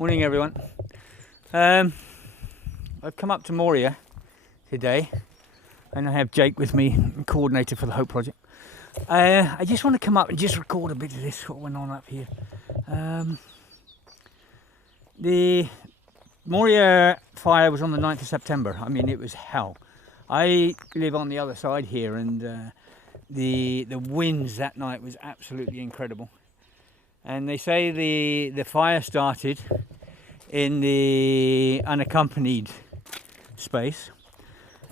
Morning everyone. I've come up to Moria today and I have Jake with me, coordinator for the Hope Project. I just want to come up and just record a bit of this, what went on up here. The Moria fire was on the 9th of September. I mean, it was hell. I live on the other side here, and the winds that night was absolutely incredible. And they say the fire started in the unaccompanied space,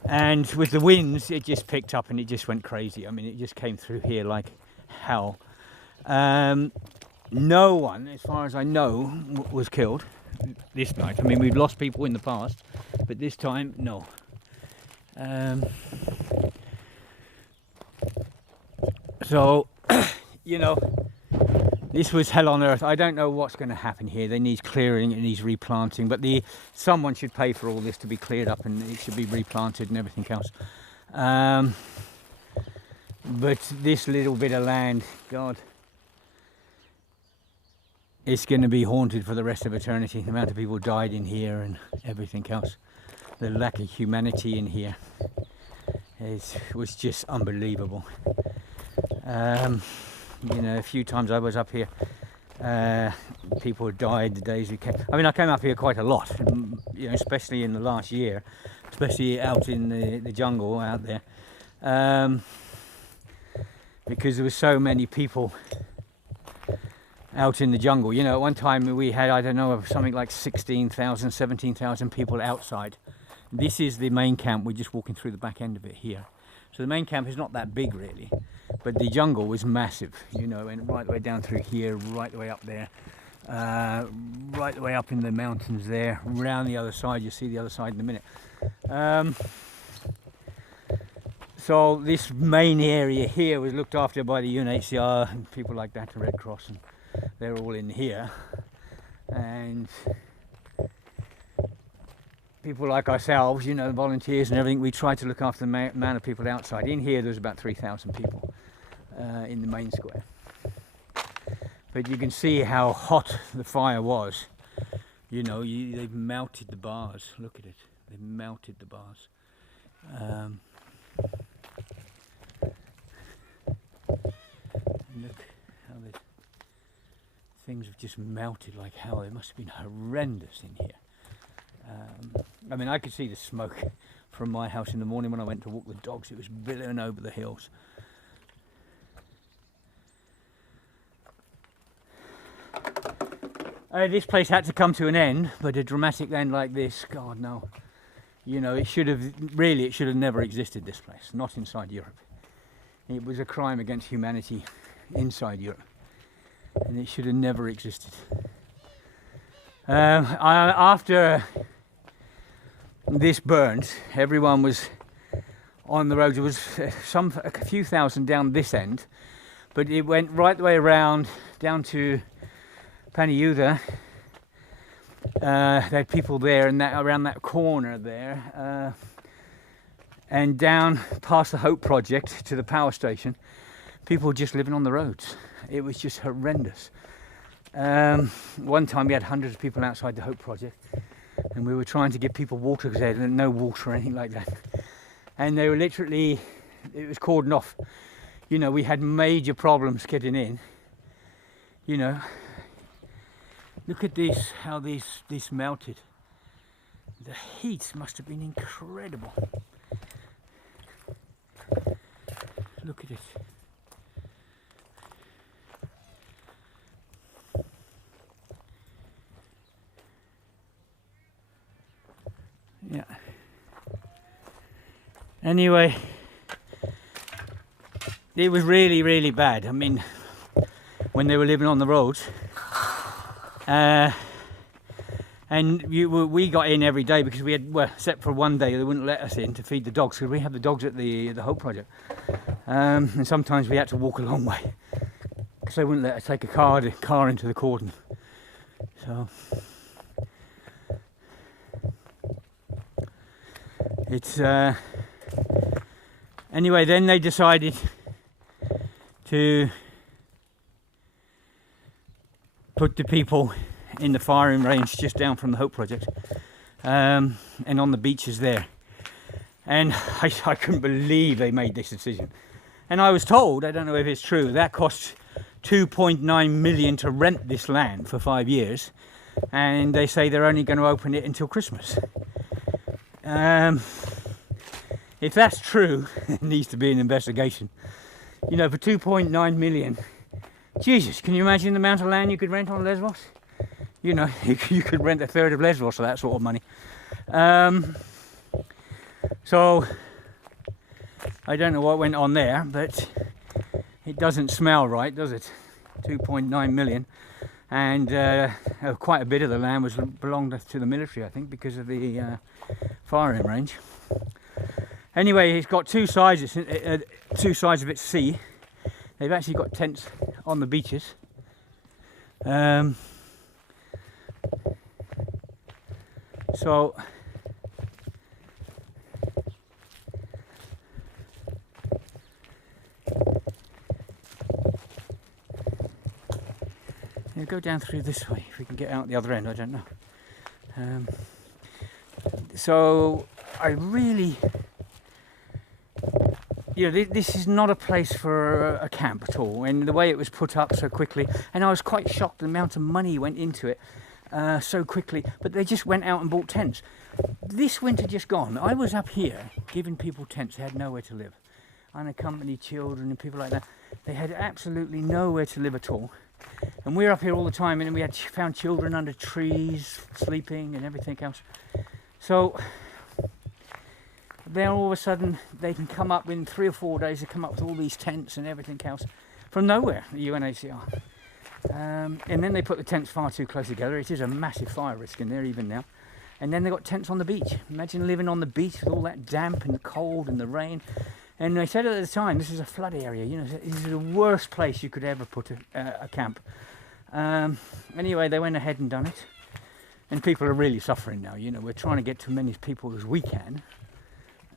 and with the winds it just picked up and it just went crazy. I mean, it just came through here like hell. No one, as far as I know, was killed this night. I mean, we've lost people in the past, but this time, no. So, you know, this was hell on earth. I don't know what's going to happen here. They need clearing, it needs replanting, but someone should pay for all this to be cleared up, and it should be replanted and everything else. But this little bit of land, God, it's going to be haunted for the rest of eternity. The amount of people died in here and everything else. The lack of humanity in here was just unbelievable. You know, a few times I was up here, people had died the days we came. I mean, I came up here quite a lot, you know, especially in the last year, especially out in the jungle out there, because there were so many people out in the jungle. You know, at one time we had, I don't know, something like 16,000, 17,000 people outside. This is the main camp. We're just walking through the back end of it here. So the main camp is not that big really, but the jungle was massive, you know, and right the way down through here, right the way up there, right the way up in the mountains there, round the other side. You'll see the other side in a minute. So this main area here was looked after by the UNHCR and people like that, the Red Cross, and they're all in here. And people like ourselves, you know, volunteers and everything, we try to look after the amount of people outside. In here there's about 3,000 people in the main square. But you can see how hot the fire was. You know, they've melted the bars. Look at it. They've melted the bars. Look how the things have just melted like hell. It must have been horrendous in here. I mean, I could see the smoke from my house in the morning when I went to walk the dogs. It was billowing over the hills. This place had to come to an end, but a dramatic end like this, God no. You know, it should have never existed, this place, not inside Europe. It was a crime against humanity inside Europe, and it should have never existed. After this burned, everyone was on the road. There was a few thousand down this end, but it went right the way around down to Paniuda. They had people there, and around that corner there, and down past the Hope Project to the power station. People just living on the roads. It was just horrendous. One time we had hundreds of people outside the Hope Project, and we were trying to give people water because they had no water or anything like that. And they were literally, it was cordoned off. You know, we had major problems getting in. You know, look at this, how this melted. The heat must have been incredible. Look at it. Yeah. Anyway, it was really bad. I mean, when they were living on the roads, and we got in every day because we had, well, except for one day they wouldn't let us in to feed the dogs because we have the dogs at the Hope Project, and sometimes we had to walk a long way because they wouldn't let us take a car into the cordon. So it's anyway, then they decided to put the people in the firing range just down from the Hope Project, and on the beaches there. And I couldn't believe they made this decision. And I was told, I don't know if it's true, that costs 2.9 million to rent this land for 5 years, and they say they're only going to open it until Christmas. If that's true, it needs to be an investigation. You know, for 2.9 million, Jesus, can you imagine the amount of land you could rent on Lesbos? You know, you could rent a third of Lesbos for that sort of money. So, I don't know what went on there, but it doesn't smell right, does it? 2.9 million. And quite a bit of the land belonged to the military, I think, because of the firing range. Anyway, it's got two sides of its sea. They've actually got tents on the beaches. So we'll go down through this way if we can get out the other end. I don't know. So I really, you know, this is not a place for a camp at all, and the way it was put up so quickly, and I was quite shocked the amount of money went into it so quickly, but they just went out and bought tents. This winter just gone, I was up here giving people tents. They had nowhere to live, unaccompanied children and people like that. They had absolutely nowhere to live at all, and we're up here all the time, and we had found children under trees sleeping and everything else. So then all of a sudden they can come up in 3 or 4 days. They come up with all these tents and everything else from nowhere, the UNHCR. And then they put the tents far too close together. It is a massive fire risk in there even now. And then they got tents on the beach. Imagine living on the beach with all that damp and cold and the rain. And they said at the time, this is a flood area. You know, this is the worst place you could ever put a camp. Anyway, they went ahead and done it. And people are really suffering now. You know, we're trying to get to as many people as we can.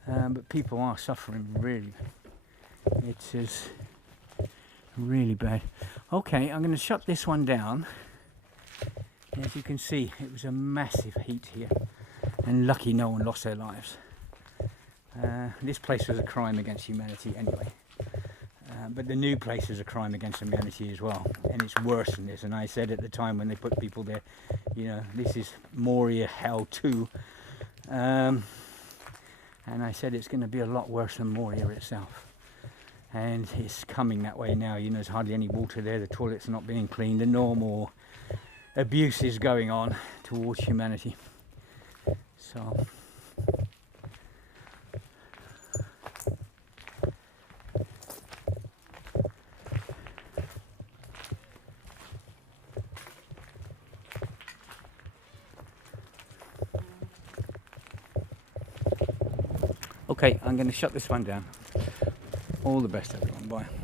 But people are suffering really. It is really bad. Okay, I'm going to shut this one down. As you can see, it was a massive heat here, and lucky no one lost their lives. This place was a crime against humanity anyway, but the new place is a crime against humanity as well, and it's worse than this. And I said at the time when they put people there, you know, this is Moria Hell 2, and I said it's going to be a lot worse than Moria itself. And it's coming that way now. You know, there's hardly any water there, the toilets are not being cleaned, the normal abuse is going on towards humanity. So okay, I'm going to shut this one down. All the best, everyone. Bye.